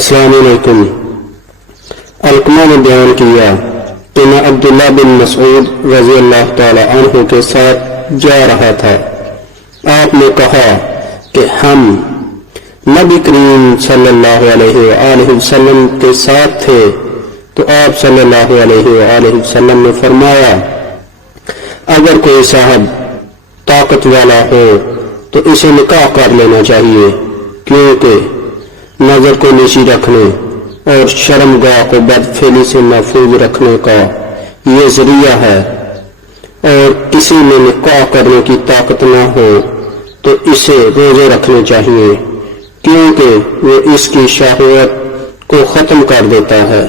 السلام علیکم۔ علقمہ نے بیان کیا کہ میں عبداللہ بن مسعود رضی اللہ تعالی عنہ کے ساتھ جا رہا تھا۔ آپ نے کہا کہ ہم نبی کریم صلی اللہ علیہ وآلہ وسلم کے ساتھ تھے، تو آپ صلی اللہ علیہ وآلہ وسلم نے فرمایا اگر کوئی صاحب طاقت والا ہو تو اسے نکاح کر لینا چاہیے، کیونکہ نظر کو نیچی رکھنے اور شرمگاہ کو بدفعلی سے محفوظ رکھنے کا یہ ذریعہ ہے، اور کسی میں نکاح کرنے کی طاقت نہ ہو تو اسے روزے رکھنے چاہیے، کیونکہ وہ اس کی شہوت کو ختم کر دیتا ہے۔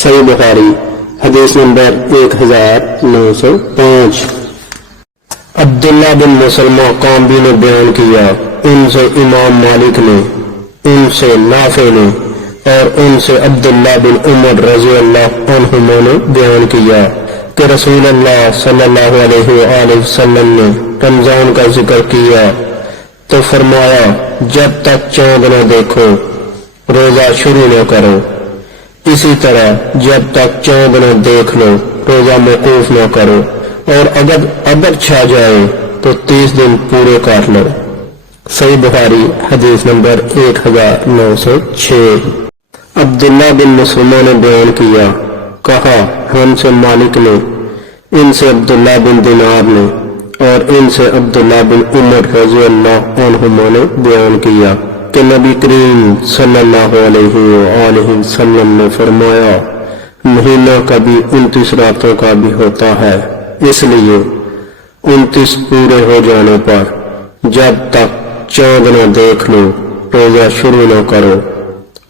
صحیح بخاری حدیث نمبر 1905۔ عبداللہ بن مسلمہ قامبی نے بیان کیا، ان سے امام مالک نے، ان سے نافع نے، اور ان سے عبداللہ بن عمر رضی اللہ عنہما نے بیان کیا کہ رسول اللہ صلی اللہ علیہ وآلہ وسلم نے رمضان کا ذکر کیا تو فرمایا جب تک چاند نہ دیکھو روزہ شروع نہ کرو، اسی طرح جب تک چاند نہ دیکھ لو روزہ موقوف نہ کرو، اور اگر ابر چھا جائے تو 30 دن پورے کر لو۔ صحیح بخاری حدیث نمبر 1906۔ عبداللہ بن مسلمہ نے بیان کیا، کہا ہم سے مالک نے، ان سے عبداللہ بن دینار نے، اور ان سے عبداللہ بن عمر رضی اللہ عنہما نے بیان کیا کہ نبی کریم صلی اللہ علیہ وآلہ وسلم نے فرمایا مہینہ کبھی 29 راتوں کا بھی ہوتا ہے، اس لیے 29 پورے ہو جانے پر جب تک چاند نہ دیکھ لو روزہ شروع نہ کرو،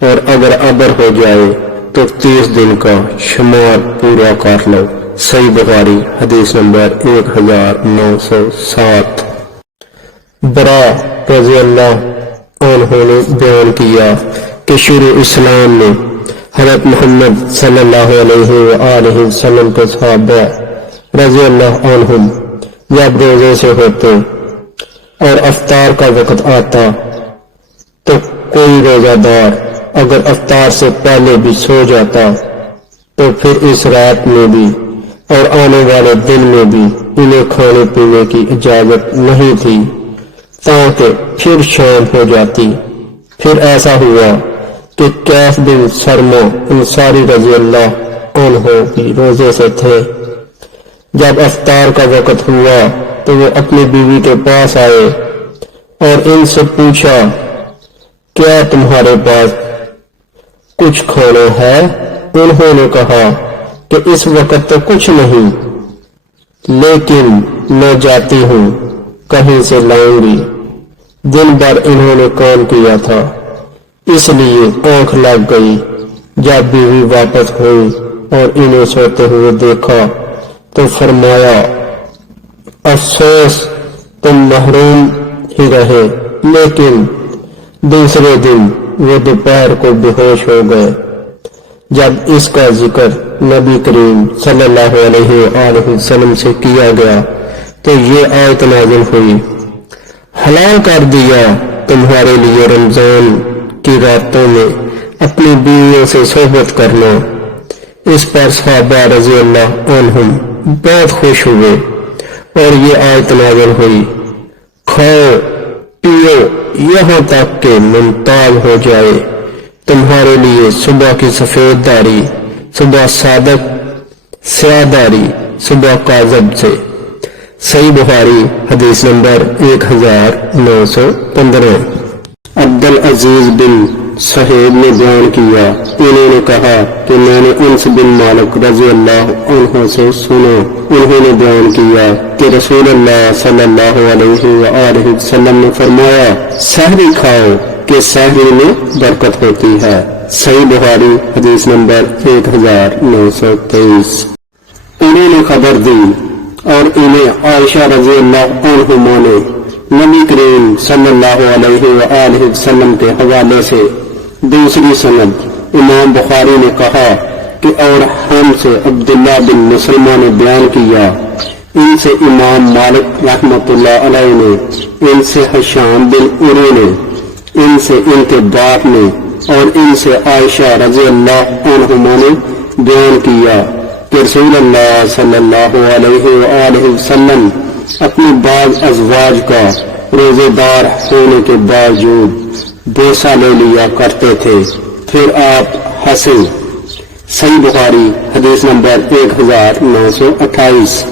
اور اگر ابر ہو جائے تو 30 دن کا شمار پورا کر لو۔ صحیح بخاری حدیث نمبر 1907۔ برا رضی اللہ عنہ نے بیان کیا کہ شروع اسلام میں حضرت محمد صلی اللہ علیہ وآلہ وسلم کے صحابہ رضی اللہ عنہم جب روزے سے ہوتے اور افطار کا وقت آتا تو کوئی روزہ دار اگر افطار سے پہلے بھی سو جاتا تو پھر اس رات میں بھی اور آنے والے دن میں بھی انہیں کھانے پینے کی اجازت نہیں تھی، تاکہ پھر شام ہو جاتی۔ پھر ایسا ہوا کہ کیف بن سرما انصاری رضی اللہ عنہ بھی روزے سے تھے۔ جب افطار کا وقت ہوا تو وہ اپنی بیوی کے پاس آئے اور ان سے پوچھا کیا تمہارے پاس کچھ کھانا ہے؟ انہوں نے کہا کہ اس وقت تو کچھ نہیں، لیکن میں جاتی ہوں کہیں سے لاؤں گی۔ دن بھر انہوں نے کام کیا تھا، اس لیے آنکھ لگ گئی۔ جب بیوی واپس ہوئی اور انہیں سوتے ہوئے دیکھا تو فرمایا افسوس تم محروم ہی رہے، لیکن دوسرے دن وہ دوپہر کو بے ہوش ہو گئے۔ جب اس کا ذکر نبی کریم صلی اللہ علیہ وآلہ وسلم سے کیا گیا تو یہ آیت نازل ہوئی، حلال کر دیا تمہارے لیے رمضان کی راتوں میں اپنی بیویوں سے صحبت کرنا۔ اس پر صحابہ رضی اللہ عنہم بہت خوش ہوئے اور یہ آیت نازل ہوئی، کھاؤ پیو یہاں تک کہ ممتاز ہو جائے تمہارے لیے صبح کی سفید داری، صبح صادق سیاہ داری، صبح کاذب سے۔ صحیح بخاری حدیث نمبر 1915۔ عبدالعزیز بن صہیب نے بیان کیا، انہوں نے کہا کہ میں نے انس بن مالک رضی اللہ عنہ سے سنا، انہوں نے بیان کیا کہ رسول اللہ صلی اللہ علیہ وآلہ وسلم نے فرمایا سحری کھاؤ کہ سحری میں برکت ہوتی ہے۔ صحیح بخاری حدیث نمبر 1923۔ انہوں نے خبر دی اور انہیں عائشہ رضی اللہ عنہما نے نبی کریم صلی اللہ علیہ وآلہ وسلم کے حوالے سے دوسری سند امام بخاری نے کہا کہ اور ہم سے عبداللہ بن مسلمہ نے بیان کیا، ان سے امام مالک رحمۃ اللہ علیہ نے، ان سے حشام بن عروہ نے، ان سے ان کے باپ نے، اور ان سے عائشہ رضی اللہ عنہما نے بیان کیا کہ رسول اللہ صلی اللہ علیہ وآلہ وسلم اپنی بعض ازواج کا روزے دار ہونے کے باوجود بوسہ لے لیا کرتے تھے، پھر آپ ہنسے۔ صحیح بخاری حدیث نمبر 1928۔